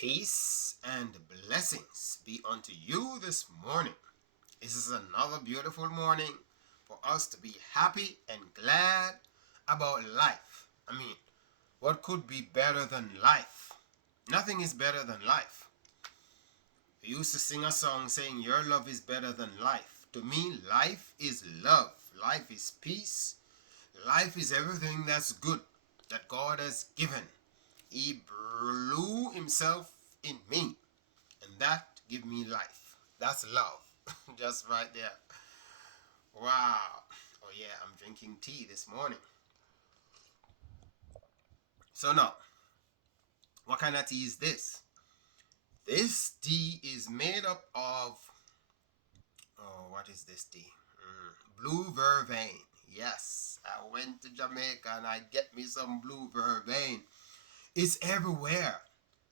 Peace and blessings be unto you this morning. This is another beautiful morning for us to be happy and glad about life. What could be better than life? Nothing is better than life. We used to sing a song saying, Your love is better than life. To me, life is love. Life is peace. Life is everything that's good that God has given. He blew himself in me, and that give me life. That's love. Just right there. Wow. Oh yeah, I'm drinking tea this morning. So now, what kind of tea is this? This tea is made up of, what is this tea? Blue vervain. Yes, I went to Jamaica and I get me some blue vervain. It's everywhere.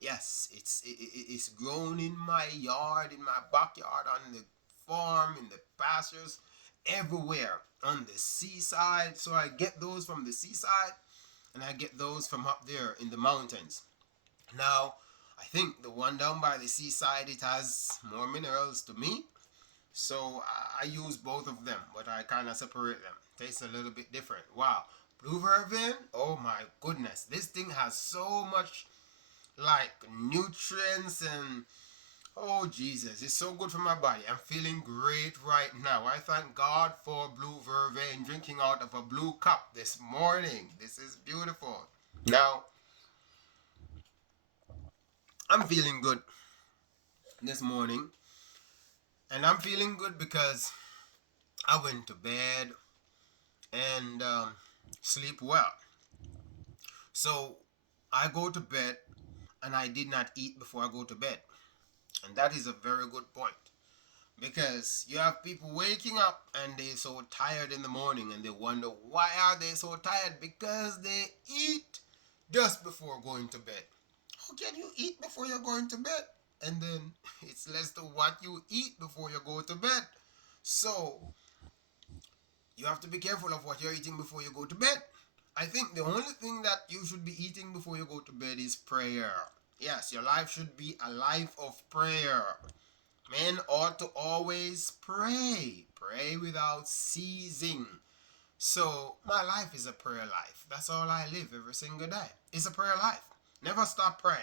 Yes, it's grown in my yard, in my backyard, on the farm, in the pastures, everywhere, on the seaside. So I get those from the seaside, and I get those from up there in the mountains. Now, I think the one down by the seaside, it has more minerals to me, so I use both of them, but I kind of separate them. Tastes a little bit different. Wow, blue vervain. Oh my goodness, this thing has so much like nutrients and oh Jesus, it's so good for my body. I'm feeling great right now. I thank God for blue vervain, drinking out of a blue cup this morning. This is beautiful. Now, I'm feeling good this morning, and I'm feeling good because I went to bed and sleep well. So I go to bed and I did not eat before I go to bed. And that is a very good point. Because you have people waking up and they're so tired in the morning and they wonder why are they so tired? Because they eat just before going to bed. How can you eat before you're going to bed? And then it's less to what you eat before you go to bed. So you have to be careful of what you're eating before you go to bed. I think the only thing that you should be eating before you go to bed is prayer. Yes, your life should be a life of prayer. Men ought to always pray. Pray without ceasing. So my life is a prayer life. That's all I live every single day. It's a prayer life. Never stop praying.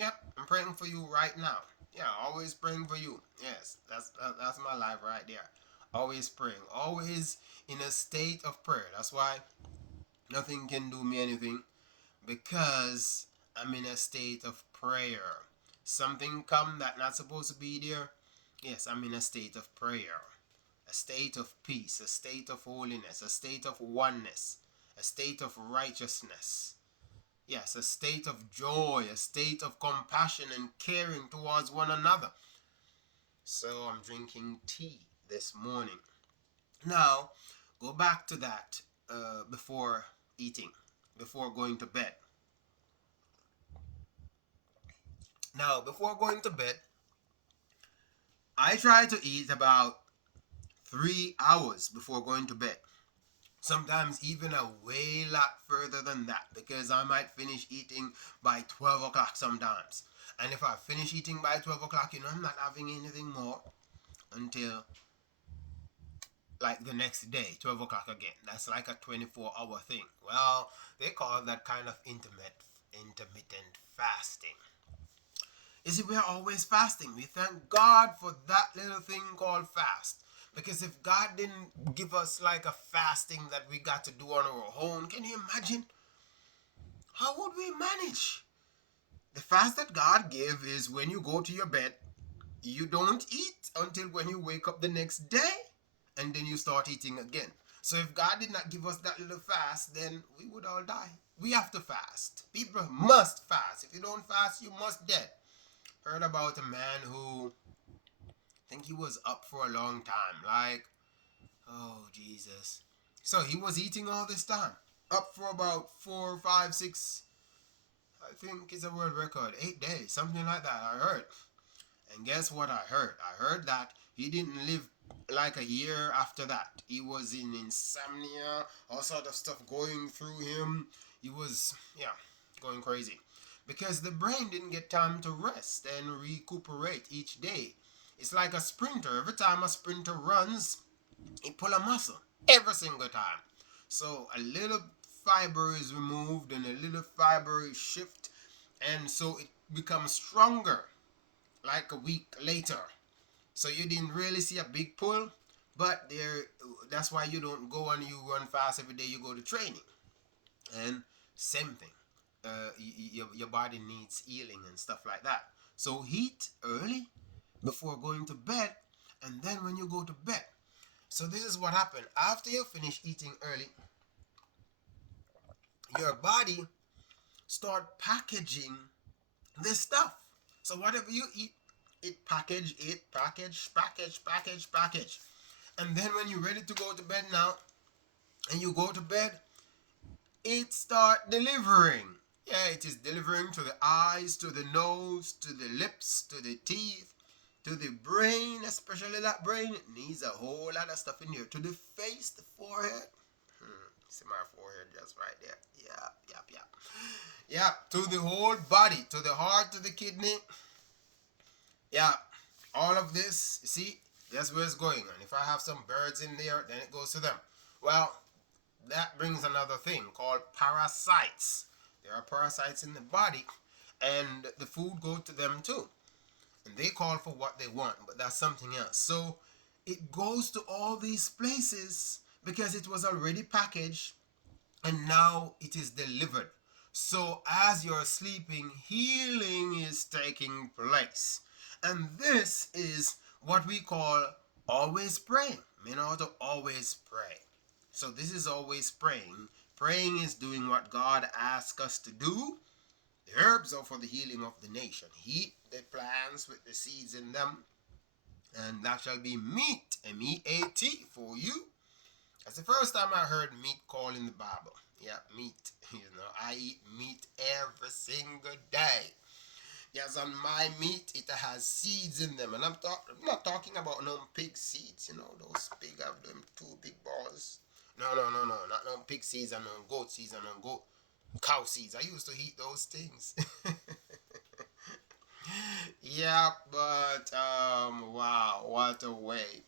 Yep, I'm praying for you right now. Yeah, always praying for you. Yes, that's my life right there. Always praying. Always in a state of prayer. That's why nothing can do me anything because I'm in a state of prayer. Something come that not supposed to be there. Yes, I'm in a state of prayer, a state of peace, a state of holiness, a state of oneness, a state of righteousness. Yes, a state of joy, a state of compassion and caring towards one another. So I'm drinking tea this morning. Now, go back to that before eating, before going to bed. Now, before going to bed, I try to eat about 3 hours before going to bed. Sometimes even a way lot further than that because I might finish eating by 12 o'clock sometimes. And if I finish eating by 12 o'clock, I'm not having anything more until like the next day, 12 o'clock again. That's like a 24-hour thing. Well, they call that kind of intermittent fasting. You see, we are always fasting. We thank God for that little thing called fast. Because if God didn't give us like a fasting that we got to do on our own, can you imagine? How would we manage? The fast that God gave is when you go to your bed, you don't eat until when you wake up the next day, and then you start eating again. So if God did not give us that little fast, then we would all die. We have to fast. People must fast. If you don't fast, you must dead. Heard about a man who I think he was up for a long time. Like, oh Jesus. So he was eating all this time. Up for about 4, 5, 6, I think it's a world record. 8 days, something like that, I heard. And guess what I heard? I heard that he didn't live like a year after that. He was in insomnia, all sort of stuff going through him. He was, yeah, going crazy. because the brain didn't get time to rest and recuperate each day. It's like a sprinter. Every time a sprinter runs, he pull a muscle every single time. So a little fiber is removed and a little fiber is shift, and so it becomes stronger like a week later. So you didn't really see a big pull, but there. That's why you don't go and you run fast every day. You go to training, and same thing. Your body needs healing and stuff like that. So eat early before going to bed, and then when you go to bed. So this is what happened after you finish eating early. Your body start packaging this stuff. So whatever you eat, it package. And then when you're ready to go to bed now, and you go to bed, it start delivering. Yeah, it is delivering to the eyes, to the nose, to the lips, to the teeth, to the brain, especially that brain. It needs a whole lot of stuff in here. To the face, the forehead. See my forehead just right there. Yeah. To the whole body, to the heart, to the kidney. Yeah. All of this, you see, that's where it's going. And if I have some birds in there, then it goes to them. Well, that brings another thing called parasites. There are parasites in the body, and the food goes to them too. And they call for what they want, but that's something else. So it goes to all these places because it was already packaged and now it is delivered. So as you're sleeping, healing is taking place. And this is what we call always praying. You know, to always pray. So this is always praying. Praying is doing what God asks us to do. The herbs are for the healing of the nation. Heat the plants with the seeds in them, and that shall be meat, M-E-A-T, for you. That's the first time I heard meat called in the Bible. Yeah, meat. I eat meat every single day. Yes, on my meat, it has seeds in them. And I'm not talking about no pig seeds, those pig have them two big balls. No, not no pig seeds and no goat seeds and no cow seeds. I used to eat those things. Yeah, but wow, what a way.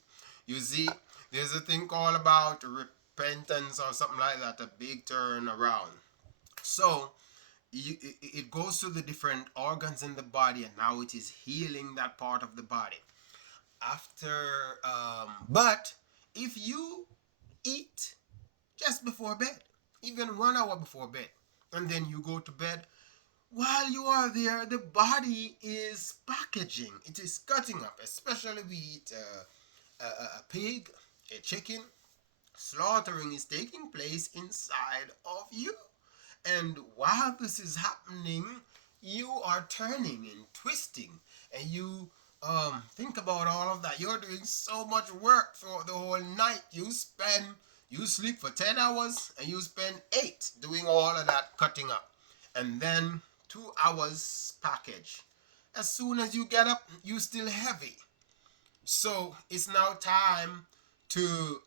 You see, there's a thing called about repentance or something like that, a big turn around. So it goes to the different organs in the body, and now it is healing that part of the body. But if you eat just before bed, even 1 hour before bed, and then you go to bed, while you are there, the body is packaging. It is cutting up, especially we eat a pig, a chicken. Slaughtering is taking place inside of you. And while this is happening, you are turning and twisting. And you think about all of that. You're doing so much work throughout the whole night. You sleep for 10 hours and you spend 8 doing all of that cutting up. And then 2 hours package. As soon as you get up, you're still heavy. So it's now time to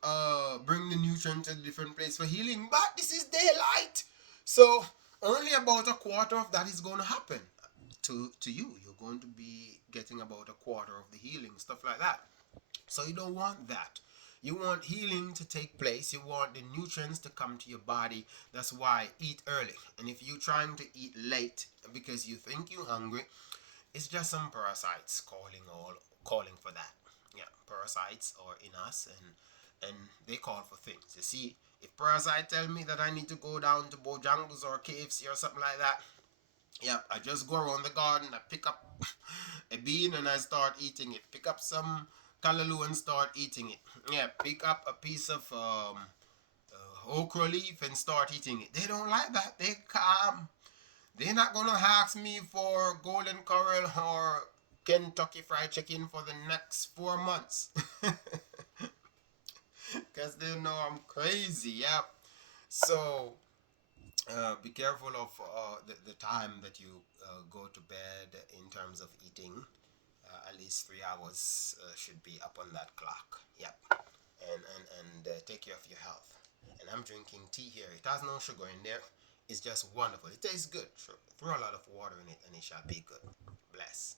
bring the nutrient to a different place for healing. But this is daylight. So only about a quarter of that is going to happen to you. You're going to be getting about a quarter of the healing, stuff like that. So you don't want that. You want healing to take place. You want the nutrients to come to your body. That's why eat early. And if you're trying to eat late because you think you're hungry, it's just some parasites calling for that. Yeah, parasites are in us, and they call for things. You see, if parasite tell me that I need to go down to Bojangles or KFC or something like that, yeah, I just go around the garden, I pick up a bean and I start eating it. Pick up some callaloo and start eating it. Yeah, pick up a piece of okra leaf and start eating it. They don't like that. They calm. They're not gonna ask me for golden corral or Kentucky fried chicken for the next 4 months. Because they know I'm crazy. Yep. So be careful of the time that you go to bed in terms of eating. At least 3 hours should be up on that clock. Yep. And take care of your health. And I'm drinking tea here. It has no sugar in there. It's just wonderful. It tastes good. Throw a lot of water in it and it shall be good. Bless.